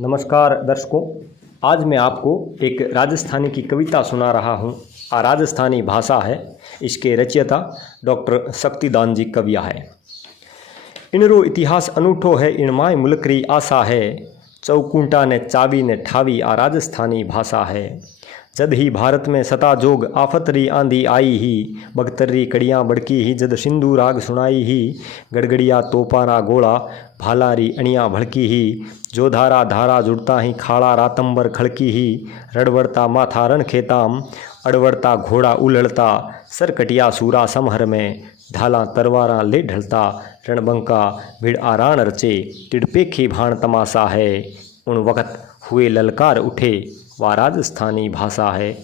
नमस्कार दर्शकों, आज मैं आपको एक राजस्थानी की कविता सुना रहा हूँ। राजस्थानी भाषा है। इसके रचयिता डॉक्टर शक्तिदान जी कविया है। इनरो इतिहास अनूठो है, इनमाय मुल्क री आशा है। चौकुंटा ने चावी ने ठावी राजस्थानी भाषा है। जद ही भारत में सता जोग आफत री आंधी आई ही, बख्तर री कड़ियाँ बड़की ही जद सिंधु राग सुनाई ही। गड़गड़िया तोपारा गोला भाला री अणियाँ भड़की ही, जो धारा धारा जुड़ता ही खाड़ा रातंबर खड़की ही। रड़वड़ता माथा रण खेताम, अड़वड़ता घोड़ा उलड़ता, सरकटिया सूरा समहर में, ढाला तरवारा ले ढलता। रणबंका भिड़ आरान रचे, टिड़पेखी भाण तमाशा है। उन वक़्त हुए ललकार उठे, वह राजस्थानी भाषा है।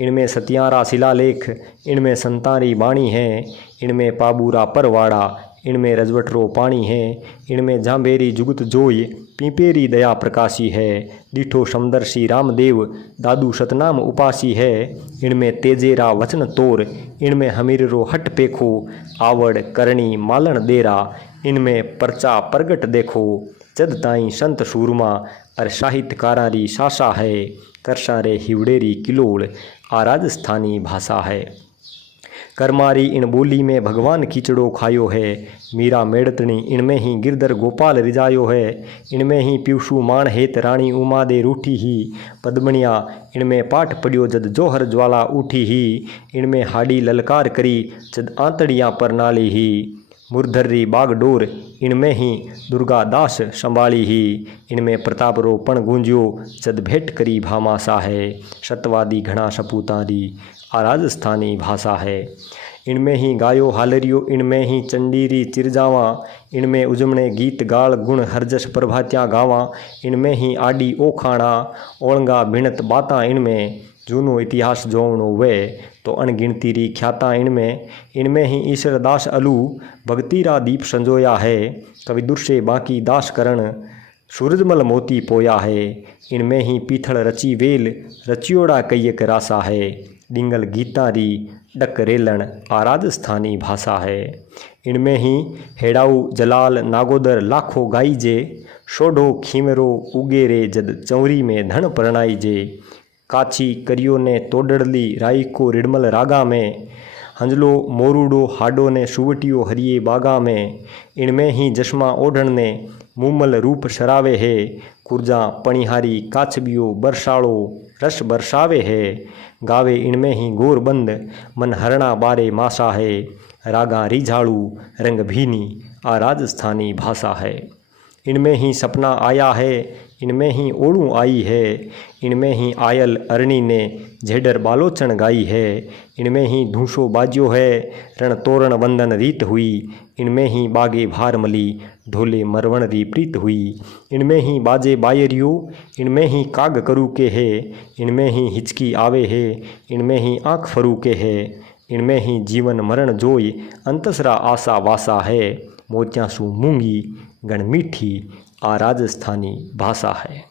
इनमें सतियारा शिलालेख, इनमें संतारी बाणी है। इनमें पाबूरा परवाड़ा, इनमें रजवटरो पानी है। इनमें जांबेरी जुगत जोय, पीपेरी दया प्रकाशी है। डिठो समदर्शी रामदेव, दादू सतनाम उपासी है। इनमें तेजेरा वचन तोर, इनमें हमीररो हट पेखो। आवड़ करणी मालन देरा, इनमें परचा प्रगट देखो। जद ताई संत सूरमा, अर साहित्यकारा री सासा है। करसारे हिवड़ेरी किलोड़, राजस्थानी भाषा है। करमारी इन बोली में भगवान कीचड़ो खायो है। मीरा मेड़तनी इनमें ही गिरधर गोपाल रिजायो है। इनमें ही पीयूषु मान हेत रानी उमा दे रूठी ही। पद्मनिया इनमें पाठ पढ़ियो जद जोहर ज्वाला उठी ही। इनमें हाडी ललकार करी, जद आंतड़ियाँ पर नाली ही। मुरधर्री बागडोर, इनमें ही दुर्गा दास संभाली ही। इनमें प्रतापरो पण गूंजियो, जद भेंट करी भामाशा है। सतवादी घना सपूतारी, राजस्थानी भाषा है। इनमें ही गायो हालरियो, इनमें ही चंडीरी चिरजावा। इनमें उजमणे गीत गाल गुण हरजस प्रभात्याँ गावा। इनमें ही आडी ओखाणा, ओलंगा भिणत बाता। इनमें जूनो इतिहास जोवणो वे, तो अनगिनती री ख्याता। इनमें ही ईश्वरदास अलू, भक्तिरा दीप संजोया है। कवि दुर्से बाकी दास करण, सूरजमल मोती पोया है। इनमें ही पीथल रची वेल, रचियोड़ा कैयक रासा है। डिंगल गीतारी डक रेलन, राजस्थानी भाषा है। इनमें ही हेड़ाऊ जलाल नागोदर लाखों गाई जे। सोढो खीमरो उगेरे, जद चौरी में धन परणाई जे। काची करियो ने तोडड़ली, राई को रिडमल रागा में। हंजलो मोरूडो हाडो ने सुवटियो हरिये बागा में। इनमें ही जश्मा ओढ़ण ने मुमल रूप शरावे है। कुर्जा पणिहारी काछबियो बरसाड़ो रस बरसावे है। गावे इनमें ही गोरबंद, मन हरणा बारे मासा है। रागा रिझाड़ू रंग भीनी, राजस्थानी भाषा है। इनमें ही सपना आया है, इनमें ही ओड़ू आई है। इनमें ही आयल अरणी ने झेडर बालोचन गाई है। इनमें ही धूसो बाज्यो है, रण तोरण वंदन रीत हुई। इनमें ही बागे भारमली, ढोले मरवण री प्रीत हुई। इनमें ही बाजे बायरियो, इनमें ही काग करू के है। इनमें ही हिचकी आवे है, इनमें ही आँख फरू के है। इनमें ही जीवन मरण जोई, अंतसरा आशा वासा है। मोत्यासु मूंगी गण मीठी, राजस्थानी भाषा है।